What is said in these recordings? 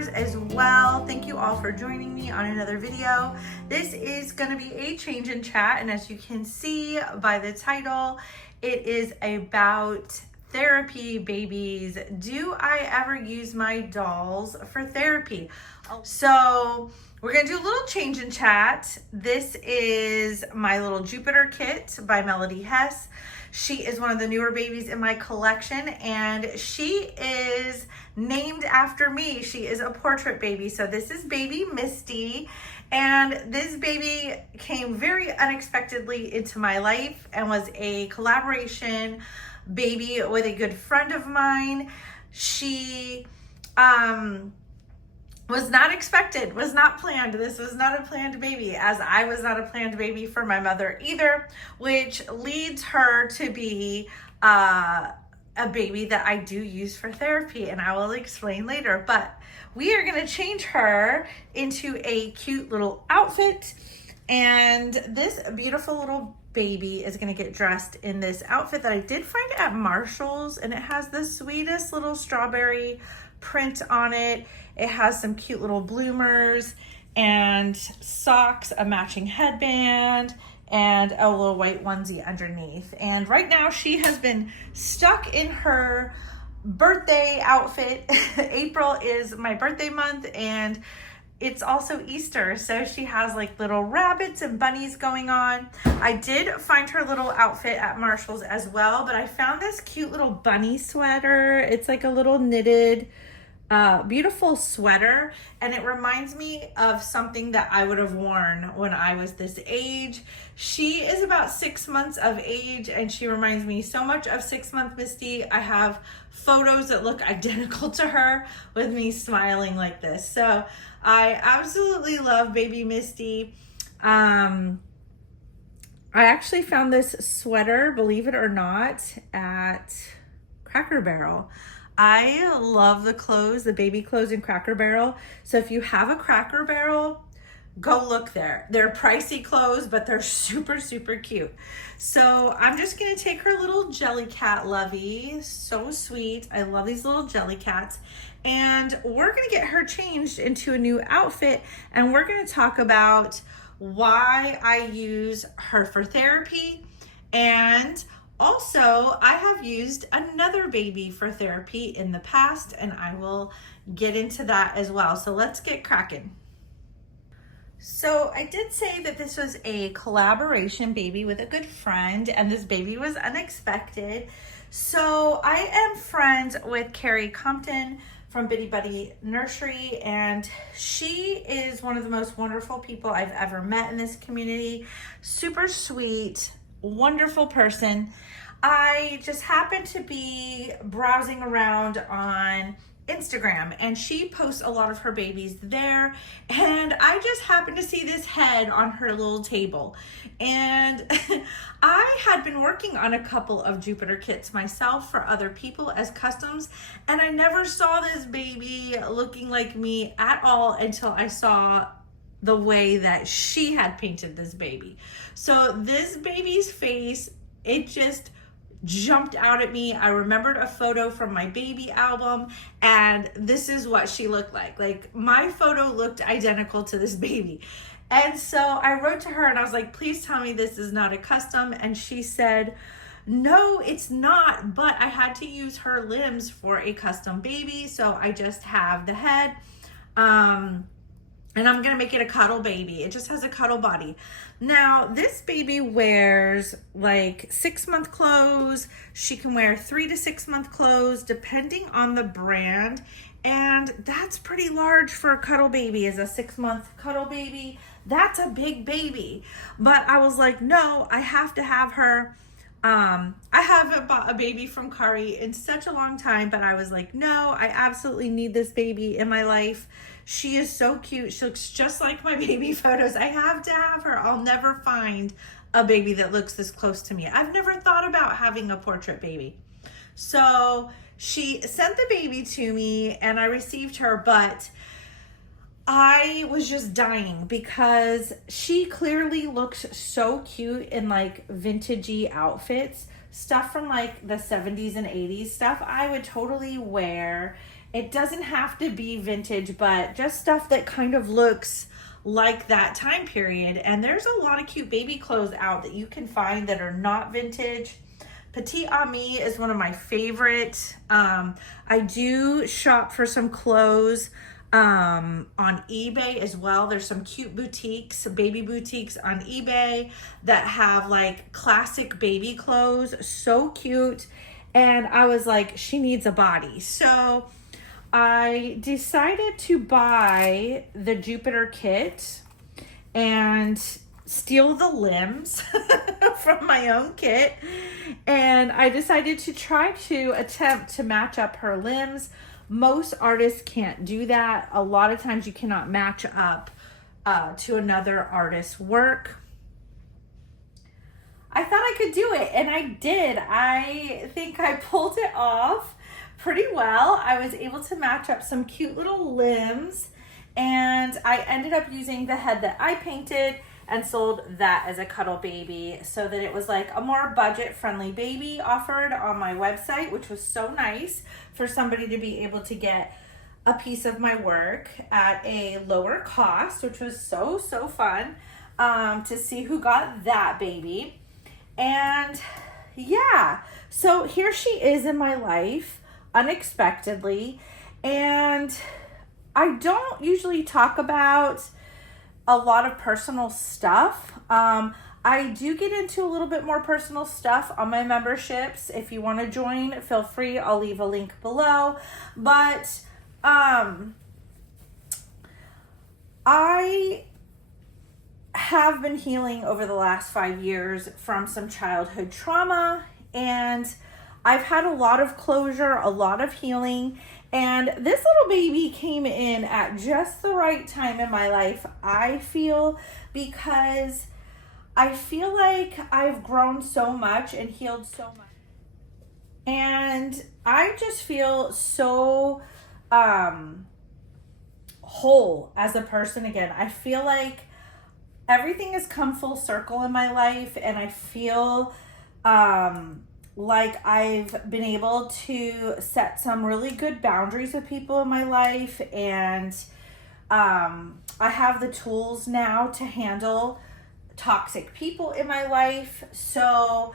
subscribers as well. Thank you all for joining me on another video. This is going to be a change in chat, and as you can see by the title, it is about therapy babies. Do I ever use my dolls for therapy? So we're gonna do a little change in chat. This is my little Jupiter kit by Melody Hess. She is one of the newer babies in my collection, and she is named after me. She is a portrait baby. So this is baby Misty, and this baby came very unexpectedly into my life and was a collaboration baby with a good friend of mine. She was not expected, was not planned. This was not a planned baby, as I was not a planned baby for my mother either, which leads her to be a baby that I do use for therapy, and I will explain later. But we are gonna change her into a cute little outfit, and this beautiful little baby is gonna get dressed in this outfit that I did find at Marshall's, and it has the sweetest little strawberry print on it. It has some cute little bloomers and socks, a matching headband, and a little white onesie underneath. And right now she has been stuck in her birthday outfit. April is my birthday month, and it's also Easter, so she has like little rabbits and bunnies going on. I did find her little outfit at Marshall's as well, but I found this cute little bunny sweater. It's like a little knitted, beautiful sweater, and it reminds me of something that I would have worn when I was this age. She is about 6 months of age, and she reminds me so much of 6-month Misty. I have photos that look identical to her with me smiling like this. So I absolutely love baby Misty. I actually found this sweater, believe it or not, at Cracker Barrel. I love the clothes, the baby clothes in Cracker Barrel. So if you have a Cracker Barrel, go look there. They're pricey clothes, but they're super, super cute. So I'm just gonna take her little Jellycat Lovey. So sweet. I love these little Jellycats. And we're gonna get her changed into a new outfit, and we're gonna talk about why I use her for therapy. And also, I have used another baby for therapy in the past, and I will get into that as well. So let's get cracking. So I did say that this was a collaboration baby with a good friend, and this baby was unexpected. So I am friends with Carrie Compton from Bitty Buddy Nursery, and she is one of the most wonderful people I've ever met in this community. Super sweet, wonderful person. I just happened to be browsing around on Instagram, and she posts a lot of her babies there, and I just happened to see this head on her little table. And I had been working on a couple of Jupiter kits myself for other people as customs, and I never saw this baby looking like me at all until I saw the way that she had painted this baby. So this baby's face, it just jumped out at me. I remembered a photo from my baby album, and this is what she looked like. Like, my photo looked identical to this baby. And so I wrote to her and I was like, please tell me this is not a custom. And she said, no, it's not, but I had to use her limbs for a custom baby, so I just have the head. And I'm gonna make it a cuddle baby. It just has a cuddle body. Now, this baby wears like 6-month clothes. She can wear 3 to 6 month clothes, depending on the brand. And that's pretty large for a cuddle baby. As a 6-month cuddle baby, that's a big baby. But I was like, no, I have to have her. I haven't bought a baby from Kari in such a long time, but I was like, no, I absolutely need this baby in my life. She is so cute. She looks just like my baby photos. I have to have her. I'll never find a baby that looks this close to me. I've never thought about having a portrait baby. So she sent the baby to me and I received her, but I was just dying because she clearly looks so cute in like vintagey outfits. stuff from like the 70s and 80s stuff I would totally wear. It doesn't have to be vintage, but just stuff that kind of looks like that time period. And there's a lot of cute baby clothes out that you can find that are not vintage. Petite Ami is one of my favorite. I do shop for some clothes on eBay as well. There's some cute boutiques, baby boutiques on eBay that have like classic baby clothes, so cute. And I was like, she needs a body. So I decided to buy the Jupiter kit and steal the limbs from my own kit. And I decided to try to attempt to match up her limbs. Most artists can't do that. A lot of times you cannot match up to another artist's work. I thought I could do it, and I did. I think I pulled it off pretty well. I was able to match up some cute little limbs, and I ended up using the head that I painted and sold that as a cuddle baby, so that it was like a more budget-friendly baby offered on my website, which was so nice for somebody to be able to get a piece of my work at a lower cost, which was so fun to see who got that baby. And yeah, so here she is in my life unexpectedly. And I don't usually talk about a lot of personal stuff. I do get into a little bit more personal stuff on my memberships. If you want to join, feel free. I'll leave a link below. But I have been healing over the last 5 years from some childhood trauma, and I've had a lot of closure, a lot of healing, and this little baby came in at just the right time in my life, I feel, because I feel like I've grown so much and healed so much. And I just feel so whole as a person again. I feel like everything has come full circle in my life, and I feel like I've been able to set some really good boundaries with people in my life, and I have the tools now to handle toxic people in my life. So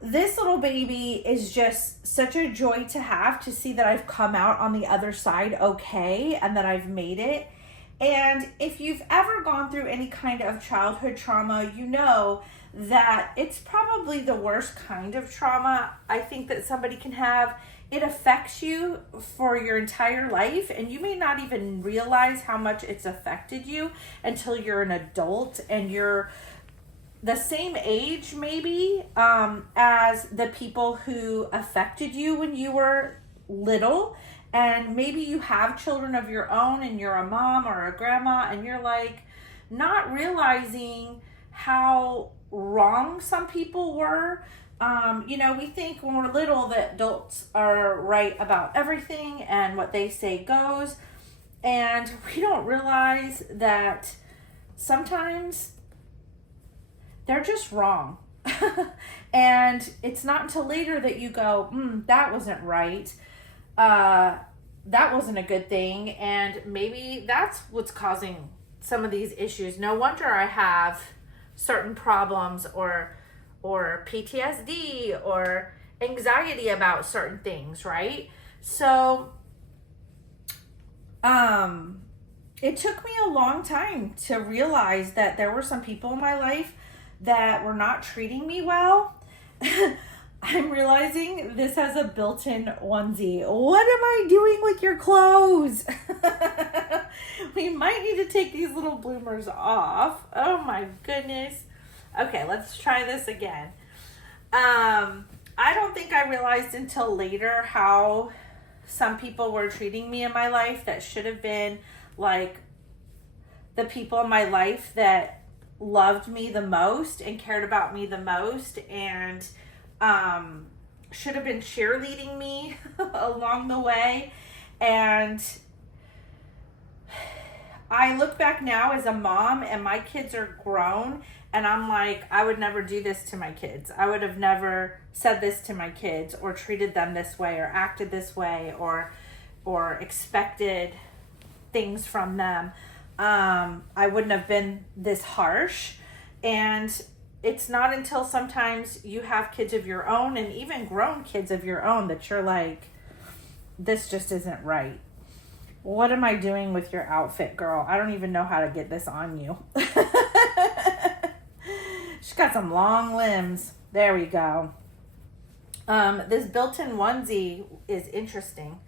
this little baby is just such a joy to have, to see that I've come out on the other side okay, and that I've made it. And if you've ever gone through any kind of childhood trauma, you know that it's probably the worst kind of trauma I think that somebody can have. It affects you for your entire life, and you may not even realize how much it's affected you until you're an adult and you're the same age maybe as the people who affected you when you were little. And maybe you have children of your own and you're a mom or a grandma, and you're like not realizing how wrong some people were. You know, we think when we're little that adults are right about everything and what they say goes. And we don't realize that sometimes they're just wrong. And it's not until later that you go, that wasn't right. That wasn't a good thing. And maybe that's what's causing some of these issues. No wonder I have certain problems or PTSD or anxiety about certain things, right? So it took me a long time to realize that there were some people in my life that were not treating me well. I'm realizing this has a built-in onesie. What am I doing with your clothes? We might need to take these little bloomers off. Oh my goodness. Okay, let's try this again. I don't think I realized until later how some people were treating me in my life that should have been like the people in my life that loved me the most and cared about me the most, and should have been cheerleading me along the way. And I look back now as a mom and my kids are grown, and I'm like, I would never do this to my kids. I would have never said this to my kids or treated them this way or acted this way or expected things from them. I wouldn't have been this harsh. And it's not until sometimes you have kids of your own and even grown kids of your own that you're like, this just isn't right. What am I doing with your outfit, girl? I don't even know how to get this on you. She's got some long limbs. There we go. This built-in onesie is interesting.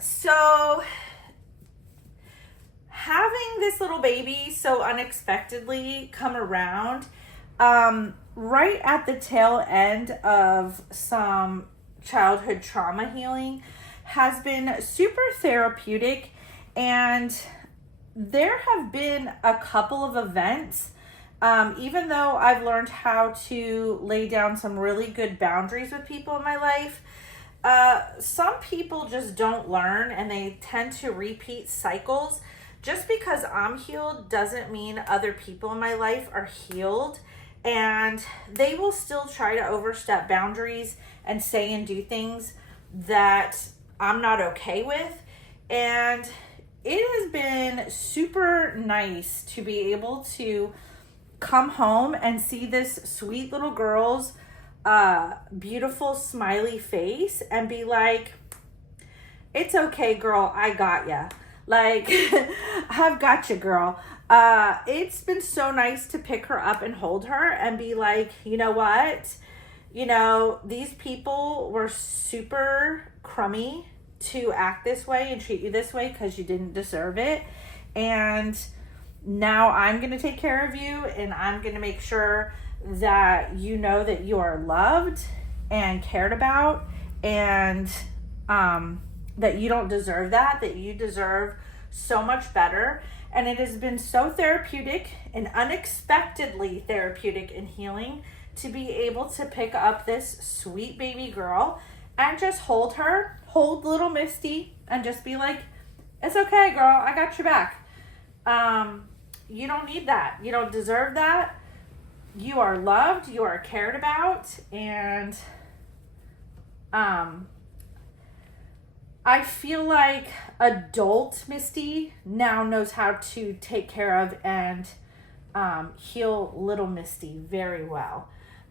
So having this little baby so unexpectedly come around, right at the tail end of some childhood trauma healing, has been super therapeutic. And there have been a couple of events, even though I've learned how to lay down some really good boundaries with people in my life, some people just don't learn and they tend to repeat cycles. Just because I'm healed doesn't mean other people in my life are healed, and they will still try to overstep boundaries and say and do things that I'm not okay with. And it has been super nice to be able to come home and see this sweet little girl's beautiful smiley face and be like, it's okay, girl, I got ya. Like, I've got you, girl. It's been so nice to pick her up and hold her and be like, you know what? You know, these people were super crummy to act this way and treat you this way because you didn't deserve it. And now I'm going to take care of you, and I'm going to make sure that you know that you are loved and cared about, and that you don't deserve that you deserve so much better. And it has been so therapeutic and unexpectedly therapeutic and healing to be able to pick up this sweet baby girl and just hold little Misty, and just be like, it's okay, girl, I got your back. You don't need that. You don't deserve that. You are loved, you are cared about, and I feel like adult Misty now knows how to take care of and heal little Misty very well.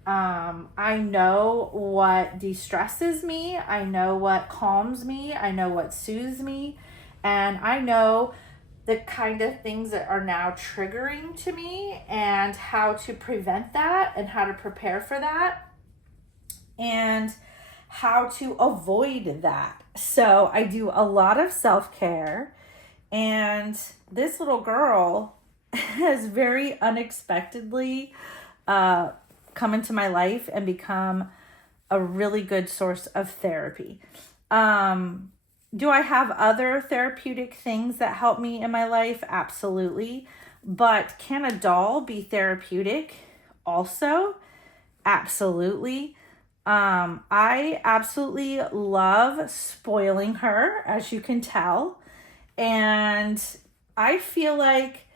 I know what de-stresses me. I know what calms me. I know what soothes me. And I know the kind of things that are now triggering to me and how to prevent that and how to prepare for that and how to avoid that. So I do a lot of self-care, and this little girl has very unexpectedly come into my life and become a really good source of therapy. Do I have other therapeutic things that help me in my life? Absolutely. But can a doll be therapeutic also? Absolutely. I absolutely love spoiling her, as you can tell. And I feel like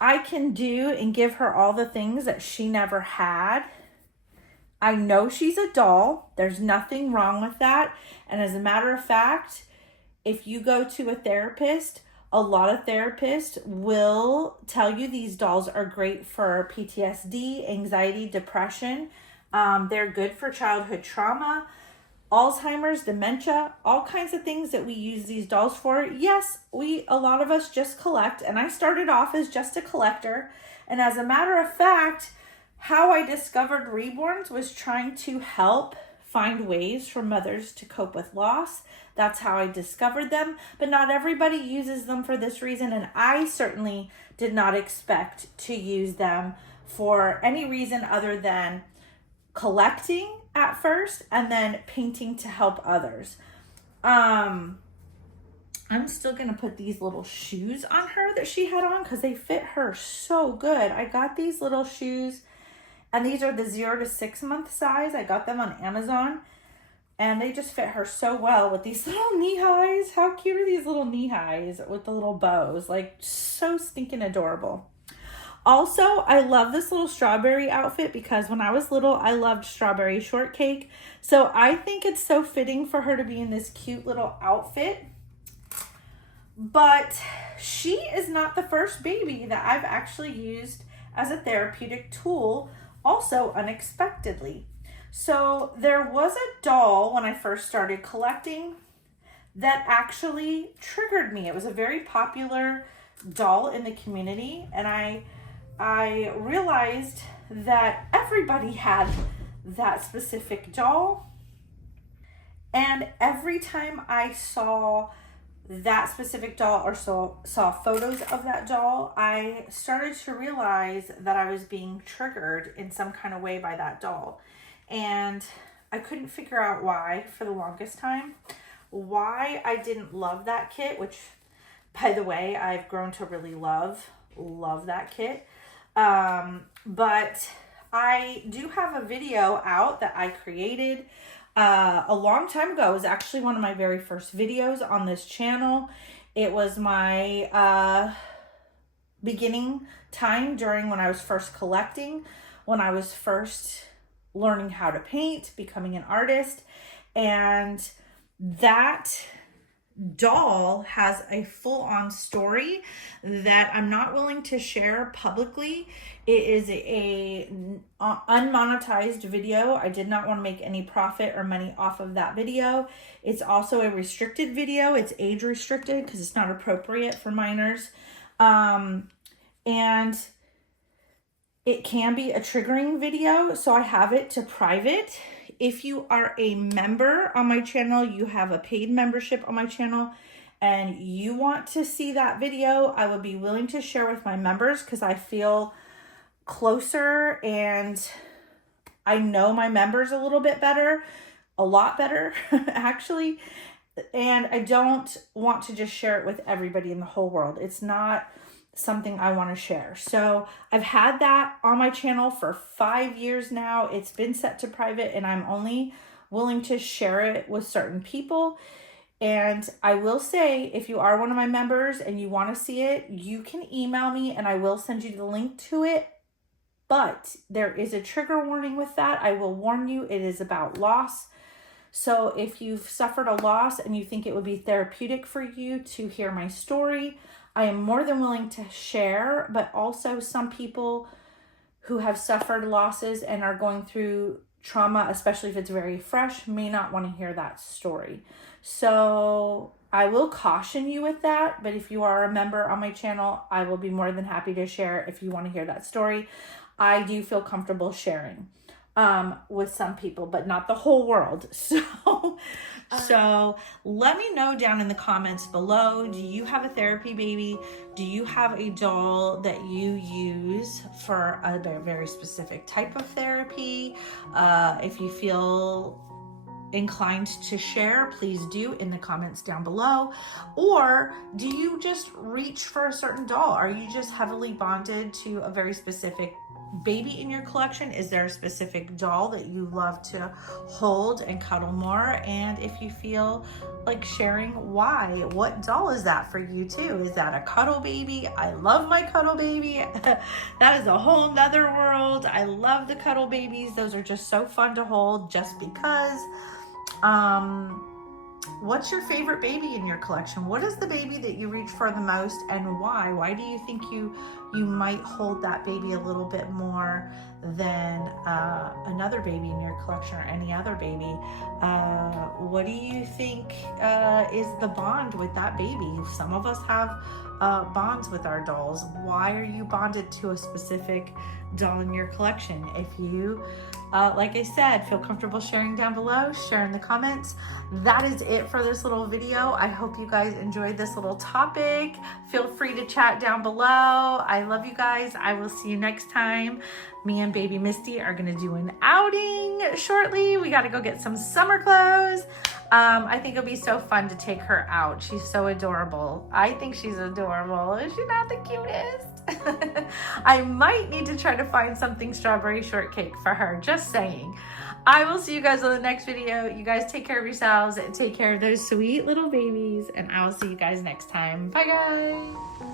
I can do and give her all the things that she never had. I know she's a doll. There's nothing wrong with that. And as a matter of fact, if you go to a therapist, a lot of therapists will tell you these dolls are great for PTSD, anxiety, depression. They're good for childhood trauma, Alzheimer's, dementia, all kinds of things that we use these dolls for. Yes, a lot of us just collect, and I started off as just a collector. And as a matter of fact, how I discovered Reborns was trying to help find ways for mothers to cope with loss. That's how I discovered them, but not everybody uses them for this reason, and I certainly did not expect to use them for any reason other than collecting at first and then painting to help others. I'm still gonna put these little shoes on her that she had on because they fit her so good. I got these little shoes, and these are the 0 to 6 month size. I got them on Amazon. And they just fit her so well with these little knee highs. How cute are these little knee highs with the little bows? Like, so stinking adorable. Also, I love this little strawberry outfit because when I was little, I loved strawberry shortcake. So I think it's so fitting for her to be in this cute little outfit. But she is not the first baby that I've actually used as a therapeutic tool, also unexpectedly. So there was a doll when I first started collecting that actually triggered me. It was a very popular doll in the community, and I realized that everybody had that specific doll. And every time I saw that specific doll or saw photos of that doll, I started to realize that I was being triggered in some kind of way by that doll. And I couldn't figure out why for the longest time, why I didn't love that kit, which, by the way, I've grown to really love that kit. But I do have a video out that I created a long time ago. It was actually one of my very first videos on this channel. It was my beginning time during when I was first collecting, when I was first learning how to paint, becoming an artist. And that doll has a full-on story that I'm not willing to share publicly. It is a unmonetized video. I did not want to make any profit or money off of that video. It's also a restricted video. It's age restricted because it's not appropriate for minors. And it can be a triggering video, so I have it to private. If you are a member on my channel, you have a paid membership on my channel, and you want to see that video, I would be willing to share with my members because I feel closer and I know my members a little bit better, a lot better actually. And I don't want to just share it with everybody in the whole world. It's not something I want to share. So I've had that on my channel for 5 years now. It's been set to private, and I'm only willing to share it with certain people. And I will say, if you are one of my members and you want to see it, you can email me and I will send you the link to it. But there is a trigger warning with that. I will warn you, it is about loss. So if you've suffered a loss and you think it would be therapeutic for you to hear my story, I am more than willing to share. But also, some people who have suffered losses and are going through trauma, especially if it's very fresh, may not want to hear that story. So I will caution you with that. But if you are a member on my channel, I will be more than happy to share if you want to hear that story. I do feel comfortable sharing with some people, but not the whole world. So let me know down in the comments below, do you have a therapy baby? Do you have a doll that you use for a very specific type of therapy? If you feel inclined to share, please do in the comments down below. Or do you just reach for a certain doll? Are you just heavily bonded to a very specific baby in your collection? Is there a specific doll that you love to hold and cuddle more? And if you feel like sharing, why? What doll is that for you too? Is that a cuddle baby? I love my cuddle baby. That is a whole nother world. I love the cuddle babies. Those are just so fun to hold just because. What's your favorite baby in your collection? What is the baby that you reach for the most, and why? Why do you think you might hold that baby a little bit more than another baby in your collection or any other baby? What do you think is the bond with that baby? Some of us have bonds with our dolls. Why are you bonded to a specific doll in your collection? If you like I said, feel comfortable sharing down below, share in the comments. That is it for this little video. I hope you guys enjoyed this little topic. Feel free to chat down below. I love you guys. I will see you next time. Me and baby Misty are gonna do an outing shortly. We gotta go get some summer clothes. I think it'll be so fun to take her out. She's so adorable. I think she's adorable. Is she not the cutest? I might need to try to find something strawberry shortcake for her, just saying. I will see you guys on the next video. You guys take care of yourselves and take care of those sweet little babies. And I will see you guys next time. Bye, guys.